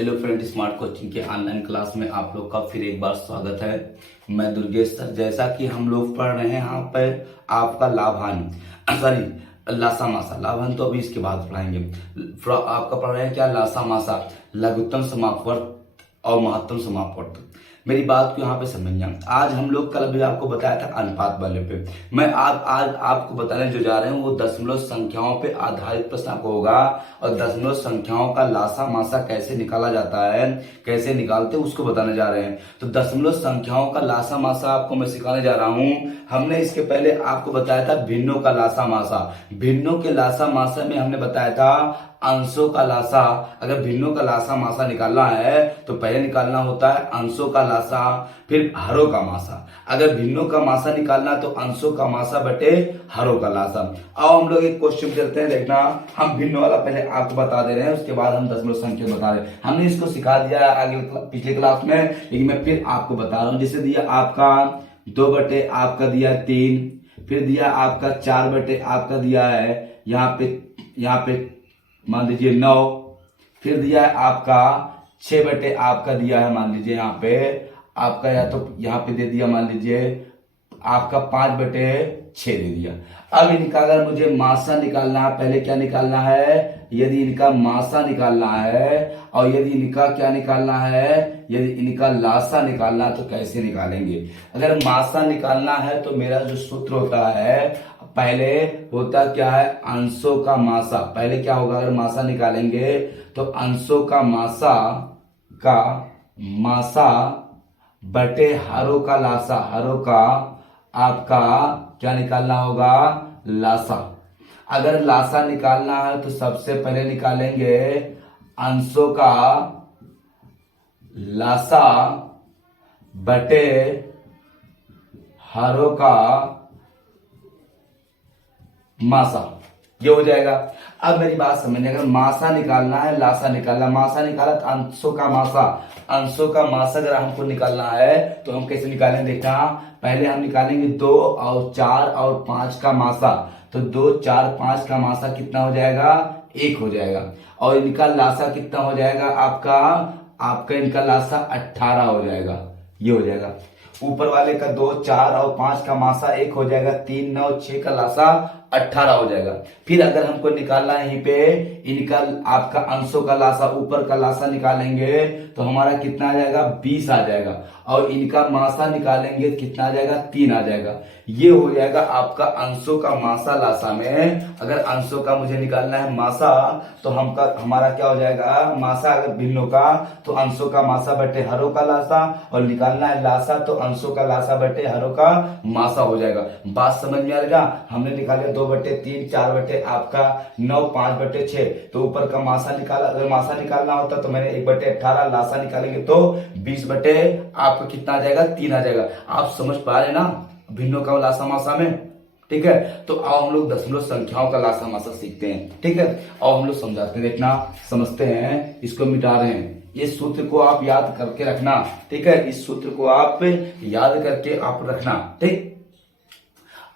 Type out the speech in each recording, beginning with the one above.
Hello friend, smart coaching के online class में आप लोग का फिर एक बार स्वागत है। मैं दुर्गेश सर। जैसा कि हम लोग पढ़ रहे हैं यहाँ पर आपका लाभान सॉरी लासा मासा। लाभान तो अभी इसके बाद पढ़ाएंगे। आपका पढ़ रहे हैं क्या, लासा मासा, लघुत्तम समापवर्त और महत्तम समापवर्त। मेरी बात को यहाँ पे समझना। आज हम लोग कल भी आपको बताया था अनुपात वाले पे। मैं आज आपको बताने जो जा रहे हैं वो दशमलव संख्याओं पे आधारित प्रश्न आपको होगा, और दशमलव संख्याओं का लासा मासा कैसे निकाला जाता है, कैसे निकालते हैं उसको बताने जा रहे हैं। तो दशमलव संख्याओं का लासा मासा आपको मैं सिखाने जा रहा हूँ। हमने इसके पहले आपको बताया था भिन्नों का लासा मासा। भिन्नों के लासा मासा में हमने बताया था अंशों का लासा। अगर भिन्नों का लासा मासा निकालना है तो पहले निकालना होता है अंशों का लासा, फिर हरों का मासा। अगर भिन्नों का मासा निकालना तो अंशों का मासा बटे हरों का लासा। आओ हम लोग एक क्वेश्चन करते हैं। देखना, हम भिन्न वाला पहले आपको बता दे रहे हैं, उसके बाद हम दशमलव संख्या बता रहे हैं। हमने इसको सिखा दिया आगे पिछले क्लास में, लेकिन मैं फिर आपको बता रहा हूँ। जैसे दिया आपका 2 बटे आपका दिया 3, फिर दिया आपका 4 बटे आपका दिया है यहाँ पे मान लीजिए 9, फिर दिया है आपका 6 बटे आपका दिया है मान लीजिए यहाँ पे आपका, या तो यहाँ पे दे दिया मान लीजिए आपका 5 बटे 6 दे दिया। अब इनका अगर मुझे मासा निकालना है, पहले क्या निकालना है, यदि इनका मासा निकालना है और यदि इनका क्या निकालना है, यदि इनका लासा निकालना है तो कैसे निकालेंगे। अगर मासा निकालना है तो मेरा जो सूत्र होता है, पहले होता क्या है, अंशों का मासा। पहले क्या होगा, अगर मासा निकालेंगे तो अंशों का मासा बटे हरों का लासा। हरों का आपका क्या निकालना होगा, लासा। अगर लासा निकालना है तो सबसे पहले निकालेंगे अंशों का लासा बटे हरों का मासा, ये हो जाएगा। अब मेरी बात समझिए, अगर मासा निकालना है, लासा निकालना, मासा निकाला तो अंशों का मासा। अंशों का मासा अगर हमको निकालना है तो हम कैसे निकालेंगे, देखना। पहले हम निकालेंगे 2 और 4 और 5 का मासा। तो 2, 4, 5 का मासा कितना हो जाएगा, 1 हो जाएगा। और इनका लासा कितना हो जाएगा, आपका इनका लासा 18 हो जाएगा, ये हो जाएगा। ऊपर वाले का 2, 4 और 5 का मासा 1 हो जाएगा, 3, 9, 6 का लासा 18 हो जाएगा। फिर अगर हमको निकालना है यहीं पे इनका आपका अंशों का लासा, ऊपर का लासा निकालेंगे तो हमारा कितना आ जाएगा, 20 आ जाएगा। और इनका मासा निकालेंगे कितना आ जाएगा, 3 आ जाएगा। ये हो जाएगा आपका अंशों का मासा लासा में। अगर अंशों का मुझे निकालना है मासा तो हमारा क्या हो जाएगा, मासा अगर भिन्नों का तो अंशों का मासा बटे हरों का लासा, और निकालना है लासा तो अंशों का लासा बटे हरों का मासा हो जाएगा। बात समझ में आएगा। हमने निकाले 2 बटे 3, 4 बटे आपका 9, 5 बटे 6, तो ऊपर का मासा निकाला। अगर मासा निकालना होता तो मैंने 1 बटे 18, लासा निकालेंगे तो 20 बटे आपका कितना आ जाएगा, 3 आ जाएगा। आप समझ पा रहे ना भिन्नों का लासा मासा में, ठीक है। तो आओ हम लोग दशमलव संख्याओं का लासा मासा सीखते हैं, ठीक है। और हम लोग समझाते हैं, देखना, समझते हैं, इसको मिटा रहे हैं। इस सूत्र को आप याद करके रखना, ठीक है। इस सूत्र को आप याद करके आप रखना, ठीक।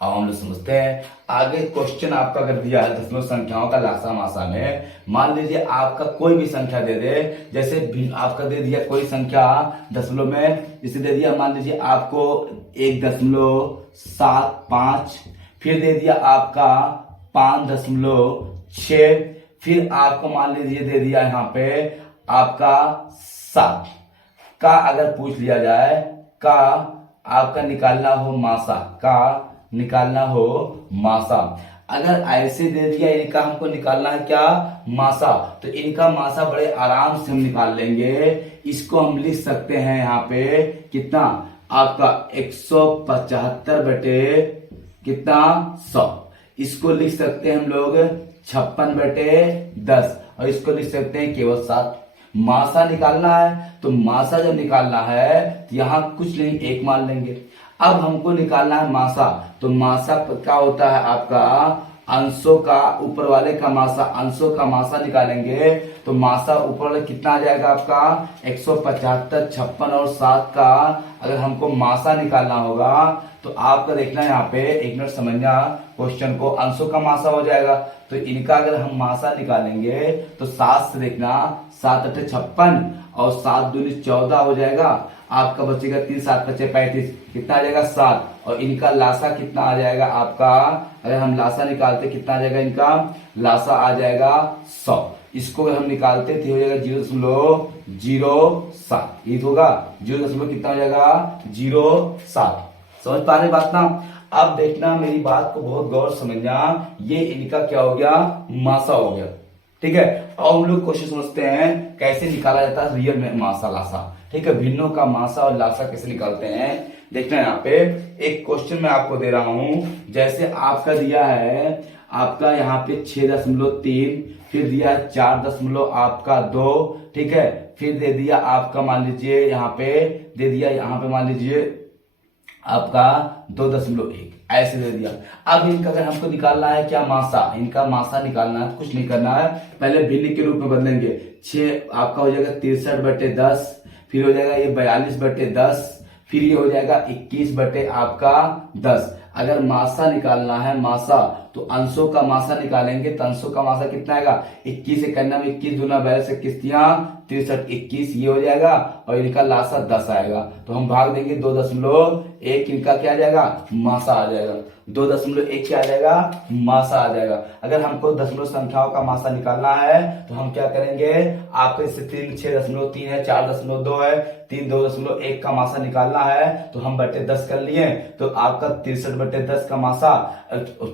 अब हम लोग समझते हैं आगे। क्वेश्चन आपका अगर दिया है दशमलव संख्याओं का लासा मासा में, मान लीजिए आपका कोई भी संख्या दे दे, जैसे आपका दे दिया कोई संख्या दशमलव में, जैसे दे दिया मान लीजिए आपको 1.75, फिर दे दिया आपका 5.6, फिर आपको मान लीजिए दे दिया यहाँ पे आपका 7 का। अगर पूछ लिया जाए का आपका निकालना हो मासा, का निकालना हो मासा, अगर ऐसे दे दिया इनका हमको निकालना है क्या, मासा, तो इनका मासा बड़े आराम से हम निकाल लेंगे। इसको हम लिख सकते हैं यहाँ पे कितना, आपका 175 बटे कितना 100। इसको लिख सकते हैं हम लोग 56 बटे 10, और इसको लिख सकते हैं केवल 7। मासा निकालना है तो मासा जब निकालना है तो यहाँ कुछ नहीं, 1 मान लेंगे। अब हमको निकालना है मासा, तो मासा क्या होता है आपका अंशों का, ऊपर वाले का मासा, अंशों का मासा निकालेंगे तो मासा ऊपर वाला कितना आ जाएगा आपका 175, 56 और 7 का अगर हमको मासा निकालना होगा तो आपका देखना यहाँ पे, एक मिनट समझना क्वेश्चन को, अंशों का मासा हो जाएगा। तो इनका अगर हम मासा निकालेंगे तो 7 से देखना, 7 8 56 और 7 दूनी 14 हो जाएगा, आपका बचेगा 3 7 5 35, कितना आ जाएगा 7। और इनका लासा कितना आ जाएगा आपका, अगर हम लासा निकालते कितना आ जाएगा, इनका लासा आ जाएगा 100। इसको हम निकालते थे हो जाएगा 0.07, ये होगा 0. कितना हो जाएगा 0.7। समझ पा रहे बात ना। अब देखना मेरी बात को बहुत गौर समझना, ये इनका क्या हो गया, मासा हो गया, ठीक है। और हम लोग क्वेश्चन समझते हैं कैसे निकाला जाता है रियल में मासा लासा, ठीक है। भिन्नों का मासा और लासा कैसे निकालते हैं देखना। यहाँ पे एक क्वेश्चन मैं आपको दे रहा हूं, जैसे आपका दिया है आपका यहाँ पे 6.3, फिर दिया है 4 आपका 2, ठीक है। फिर दे दिया आपका मान लीजिए यहाँ पे दे दिया, यहाँ पे मान लीजिए आपका 2.1 ऐसे दे दिया। अब इनका अगर हमको निकालना है क्या मासा, इनका मासा निकालना है, कुछ नहीं करना है, पहले भिन्न के रूप में बदलेंगे। 6 आपका हो जाएगा 63/10, फिर हो जाएगा ये 42/10, फिर ये हो जाएगा 21 आपका 10। अगर मासा निकालना है मासा, तो अंशों का मासा निकालेंगे तो अंशों का मासा कितना आएगा, 21 से करना में 21 दूना 42 से 63 21 ये हो जाएगा, और इनका लासा 10 आएगा। तो हम भाग देंगे 2.1, इनका क्या आ जाएगा, मासा आ जाएगा। 2.1 क्या आ जाएगा, मासा आ जाएगा। अगर हमको दशमलव संख्याओं का मासा निकालना है तो हम क्या करेंगे, आपको इससे 6.3 है, 4.2 है, 2.1 का मासा निकालना है तो हम बटे 10 कर लिए, तो आपका 63/10 का मासा,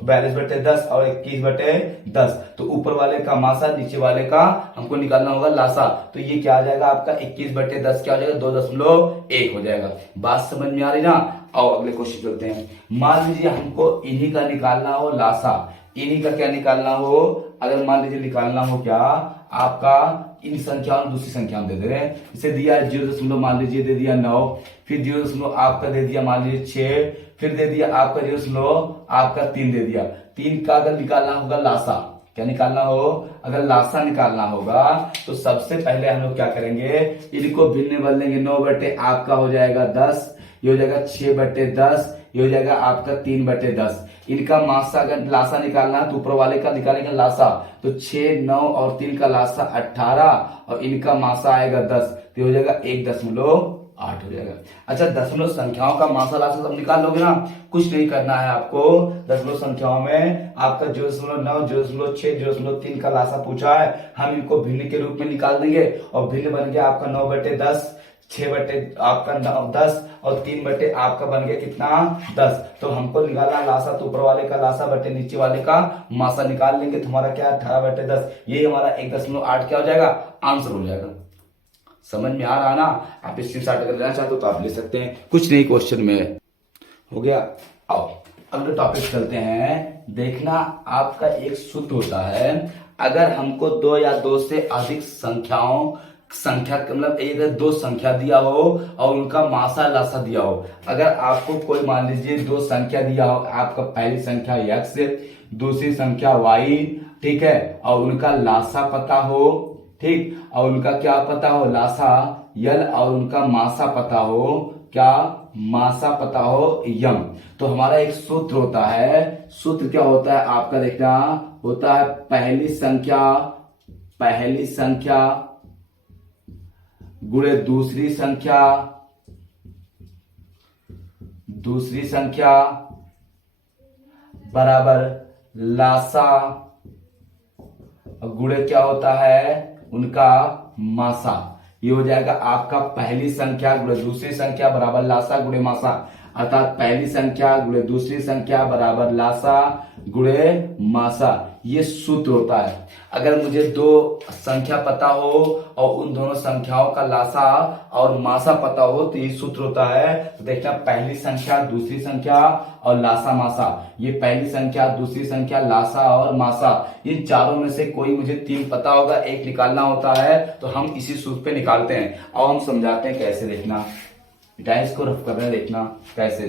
42/10 और 21/10, तो ऊपर वाले का मासा नीचे वाले का हमको निकालना होगा लासा। तो ये क्या आ जाएगा आपका 21/10 क्या हो जाएगा 2.1 हो जाएगा। बात समझ में आ रही ना। और अगले क्वेश्चन चलते हैं। मान लीजिए हमको इन्हीं का निकालना हो लासा, इन्हीं का क्या निकालना हो, अगर मान लीजिए निकालना हो क्या आपका, इन संख्याओं में दूसरी संख्या दे दे रहे हैं। इसे दिया है 0. मान लीजिए दे दिया 9, फिर 0. आपका दे दिया मान लीजिए 6, फिर दे दिया आपका 0. आपका 3 दे दिया। 3 का अगर निकालना होगा लासा, क्या निकालना हो, अगर लासा निकालना होगा तो सबसे पहले हम लोग क्या करेंगे, इनको भिन्न बदलेंगे। 9 आपका हो जाएगा 10, ये हो जाएगा 6/10, ये हो जाएगा आपका 3/10। इनका मासा अगर लासा निकालना है तो ऊपर वाले का निकालेंगे लासा, तो 6 9 और 3 का लासा 18 और इनका मासा आएगा 10, तो हो जाएगा 1.8 हो जाएगा। अच्छा, दशमलव संख्याओं का मासा लासा सब निकाल लोगे ना, कुछ नहीं करना है आपको। दशमलव संख्याओं में आपका 0.9 0.6 0.3 का लासा पूछा है, हम इनको भिन्न के रूप में निकाल देंगे और भिन्न बन गया आपका 9/10, 6 आपका 10 और 3 आपका बन गया कितना 10। तो हमको निकालना लासा, तो ऊपर वाले का लासा बटे नीचे वाले का मासा निकाल लेंगे, तो हमारा क्या 18/10, ये हमारा 1.8 क्या हो जाएगा, आंसर हो जाएगा। समझ में आ रहा ना। आप स्क्रीनशॉट अगर लेना चाहते हो तो आप ले सकते हैं, कुछ नहीं क्वेश्चन में हो गया। आओ अगले टॉपिक चलते हैं। देखना आपका एक सूत्र होता है, अगर हमको 2 या 2 से अधिक संख्या मतलब एक 2 संख्या दिया हो और उनका मासा लासा दिया हो। अगर आपको कोई मान लीजिए 2 संख्या दिया हो, आपका पहली संख्या x, दूसरी संख्या y, ठीक है, और उनका लासा पता हो, ठीक, और उनका क्या पता हो, लासा यल, और उनका मासा पता हो, क्या मासा पता हो यम। तो हमारा एक सूत्र होता है, सूत्र क्या होता है आपका देखना होता है, पहली संख्या गुणे दूसरी संख्या बराबर लासा गुणे क्या होता है उनका मासा। ये हो जाएगा आपका पहली संख्या गुणे दूसरी संख्या बराबर लासा गुणे मासा, अर्थात पहली संख्या गुणे दूसरी संख्या बराबर लासा गुणे मासा। ये सूत्र होता है। अगर मुझे 2 संख्या पता हो और उन दोनों संख्याओं का लासा और मासा पता हो तो ये सूत्र होता है। तो देखना, पहली संख्या दूसरी संख्या और लासा मासा, ये पहली संख्या दूसरी संख्या लासा और मासा, इन चारों में से कोई मुझे 3 पता होगा, एक निकालना होता है, तो हम इसी सूत्र पे निकालते हैं। और हम समझाते हैं कैसे। देखना, डाइस को रफ करना, देखना कैसे।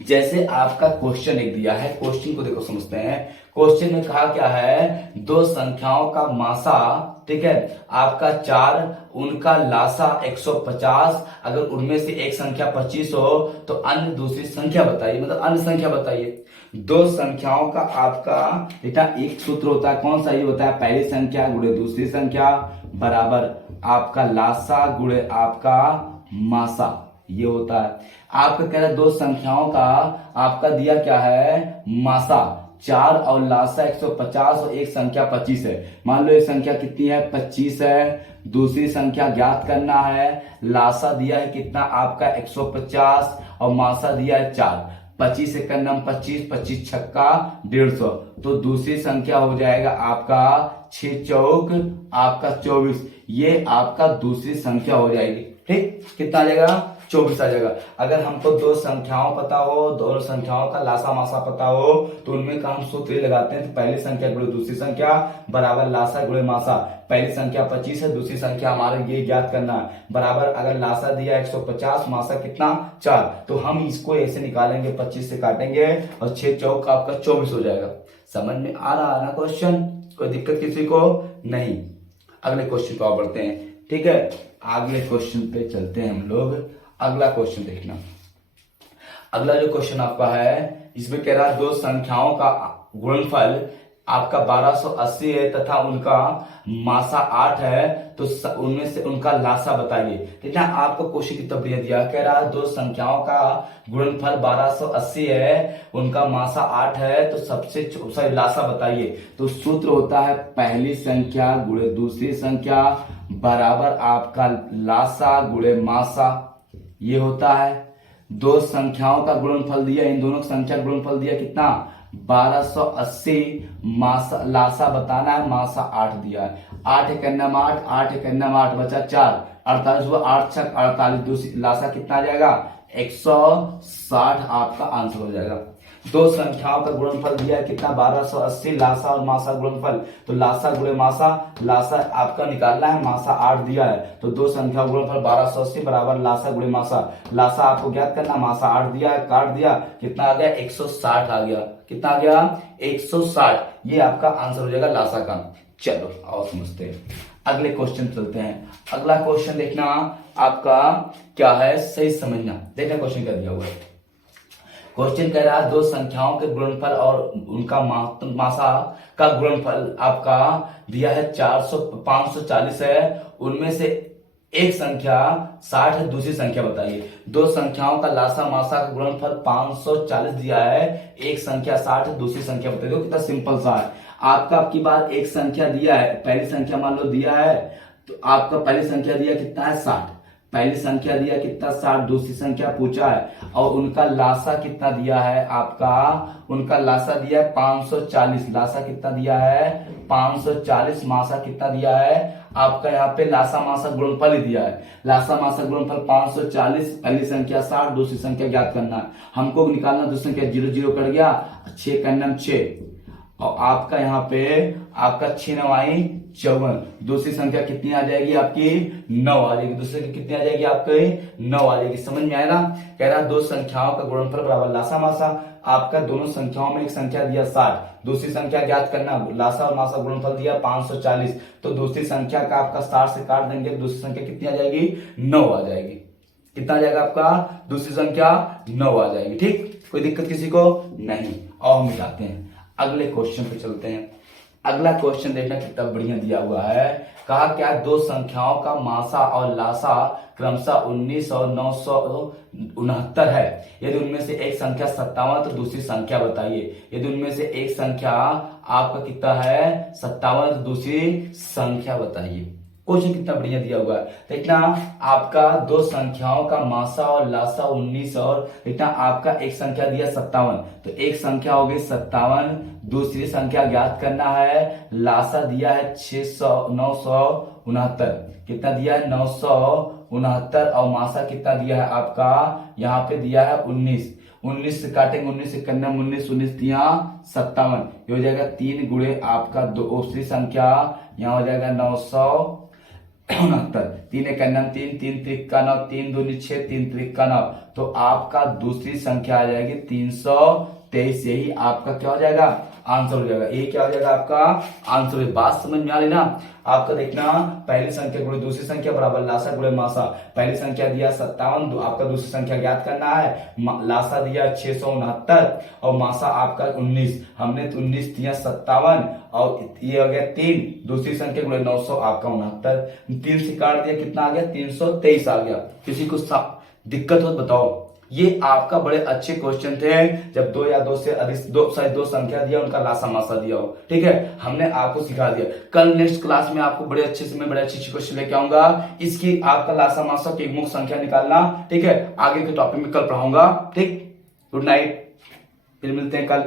जैसे आपका क्वेश्चन एक दिया है, क्वेश्चन को देखो समझते हैं। क्वेश्चन में कहा क्या है, दो संख्याओं का मासा, ठीक है, आपका 4, उनका लासा 150, अगर उनमें से एक संख्या 25 हो तो अन्य दूसरी संख्या बताइए, मतलब अन्य संख्या बताइए। दो संख्याओं का आपका बेटा एक सूत्र होता है, कौन सा, ये होता है पहली संख्या गुणे दूसरी संख्या बराबर आपका लासा गुणे आपका मासा, ये होता है। आपका कह रहा है दो संख्याओं का आपका दिया क्या है, मासा 4 और लासा 150 और एक संख्या 25 है। मान लो एक संख्या कितनी है, 25 है, दूसरी संख्या ज्ञात करना है। लासा दिया है कितना आपका 150 और मासा दिया है 4। 25 एक नम 25, 25 छक्का 150, तो दूसरी संख्या हो जाएगा आपका 6 चौक आपका 24, ये आपका दूसरी संख्या हो जाएगी। ठीक, कितना आ जाएगा, 24 आ जाएगा। अगर हमको दो संख्याओं पता हो, दोनों संख्याओं का लासा मासा पता हो, तो उनमें का हम सूत्र लगाते हैं, तो पहली संख्या गुणे दूसरी संख्या बराबर लासा गुणे मासा। पहली संख्या 25 है, दूसरी संख्या हमारे ये ज्ञात करना है, बराबर अगर लासा दिया 150, मासा कितना 4, तो हम इसको ऐसे निकालेंगे, 25 से काटेंगे और 6 चौक आपका 24 हो जाएगा। समझ में आ रहा है ना क्वेश्चन, कोई दिक्कत किसी को नहीं। अगले क्वेश्चन को बढ़ते हैं, ठीक है, अगले क्वेश्चन पे चलते हैं हम लोग। अगला क्वेश्चन देखना, अगला जो क्वेश्चन आपका है, इसमें कह रहा है दो संख्याओं का गुणनफल आपका 1280 है तथा उनका मासा 8 है, तो उनमें से उनका लासा बताइए। ठीक है, आपको क्वेश्चन कितना बढ़िया दिया, कह रहा है दो संख्याओं का गुणनफल 1280 है, उनका मासा 8 है, तो सबसे सॉरी लासा बताइए। तो सूत्र होता है पहली संख्या गुणे दूसरी संख्या बराबर आपका लासा गुणे मासा, ये होता है। दो संख्याओं का गुणनफल दिया, इन दोनों संख्या गुणनफल दिया कितना 1280, मासा लासा बताना है, मासा 8 दिया है। 8 एक 8, 8 एक 8 बचा 4, 48 हुआ, 8 छक 48, दूसरी लासा कितना आ जाएगा 160 आपका आंसर हो जाएगा। दो संख्याओं का गुणनफल दिया है कितना 1280, लासा और मासा गुणनफल, तो लासा गुणे मासा, लासा आपका निकालना है, मासा 8 दिया है, तो दो संख्या गुणनफल 1280 बराबर लासा गुणे मासा। लासा आपको ज्ञात करना, मासा 8 दिया है, काट दिया, कितना आ गया 160 आ गया, कितना आ गया 160, ये आपका आंसर हो जाएगा लासा का। चलो आओ समझते हैं, अगले क्वेश्चन चलते हैं। अगला क्वेश्चन देखना आपका क्या है, सही समझना, देखना क्वेश्चन क्या दिया हुआ है। क्वेश्चन कह रहा है दो संख्याओं के गुणनफल और उनका मासा का गुणनफल आपका दिया है 540 है, उनमें से एक संख्या 60 है, दूसरी संख्या बताइए। दो संख्याओं का लासा मासा का गुणनफल 540 दिया है, एक संख्या 60 है, दूसरी संख्या बताइए। देखो कितना सिंपल सा है, आपका आपकी बार एक संख्या दिया है, पहली संख्या मान लो दिया है, तो आपका पहली संख्या दिया कितना है 60, पहली संख्या दिया कितना 60, दूसरी संख्या पूछा है, और उनका लासा कितना दिया है आपका, उनका लासा दिया है 540, लासा कितना दिया है 540, मासा कितना दिया है आपका, यहाँ पे लासा मासा गुणनफल ही दिया है, लासा मासा गुणनफल 540, पहली संख्या 60, दूसरी संख्या ज्ञात करना है, हमको निकालना, दूसरी संख्या 0 0 कट गया, 6 का नाम 6, और आपका यहाँ पे आपका 6 9 54, दूसरी संख्या कितनी आ जाएगी आपकी 9 आ जाएगी, दूसरी संख्या कितनी आ जाएगी आपकी 9 आ जाएगी। समझ में आया ना, कह रहा दो संख्याओं का गुणनफल बराबर लासा मासा, आपका दोनों संख्याओं में एक संख्या दिया 60, दूसरी संख्या ज्ञात करना, लासा और मासा गुणनफल दिया 540, तो दूसरी संख्या का आपका 60 से काट देंगे, दूसरी संख्या कितनी आ जाएगी 9 आ जाएगी। कितना आ जाएगा आपका, दूसरी संख्या 9 आ जाएगी। ठीक, कोई दिक्कत किसी को नहीं। और हम मिलाते हैं, अगले क्वेश्चन पे चलते हैं। अगला क्वेश्चन देखना कितना बढ़िया दिया हुआ है, कहा क्या दो संख्याओं का मासा और लासा क्रमशः 19 और 969 है, यदि उनमें से एक संख्या 57 तो दूसरी संख्या बताइए। यदि उनमें से एक संख्या आपका कितना है 57 तो दूसरी संख्या बताइए। क्वेश्चन कितना बढ़िया दिया हुआ है, देखना आपका दो संख्याओं का मासा और लासा 19 और देखना आपका एक संख्या दिया 57, तो एक संख्या हो गई 57, दूसरी संख्या ज्ञात करना है, लासा दिया है 969, कितना दिया है 969, और मासा कितना दिया है आपका यहाँ पे दिया है 19, 19 से काटेंगे, 19 से करना 19, 19 दिया 57, ये हो जाएगा 3 गुणे आपका दूसरी संख्या यहाँ हो जाएगा 969, 3 एक 3, 3 त्रिक का 9, 3 दूनी 6, 3 त्रिक का 9, तो आपका दूसरी संख्या आ जाएगी 313। 23, यही आपका क्या हो जाएगा, आंसर हो जाएगा। ये क्या हो जाएगा आपका आंसर है। बात समझ में आ रही ना। आपका देखना पहली संख्या गुणे दूसरी संख्या बराबर लासा गुणे मासा। पहली संख्या दिया 57, आपका दूसरी संख्या ज्ञात करना है। लासा दिया 669 और मासा आपका 19। हमने 19 दिया 57 और ये हो गया 3, दूसरी संख्या गुणे 900 आपका 69। 3 से काट दिया, कितना आ गया 323 आ गया। किसी को दिक्कत हो तो बताओ। ये आपका बड़े अच्छे क्वेश्चन थे जब दो या दो से अधिक दो संख्या दिया, उनका लासा मासा दिया हो। ठीक है, हमने आपको सिखा दिया। कल नेक्स्ट क्लास में आपको बड़े अच्छे से मैं बड़े अच्छे क्वेश्चन लेके आऊंगा। इसकी आपका लासा मासा की मुख्य संख्या निकालना। ठीक है, आगे के टॉपिक में कल पढ़ाऊंगा। ठीक, गुड नाइट, फिर मिलते हैं कल।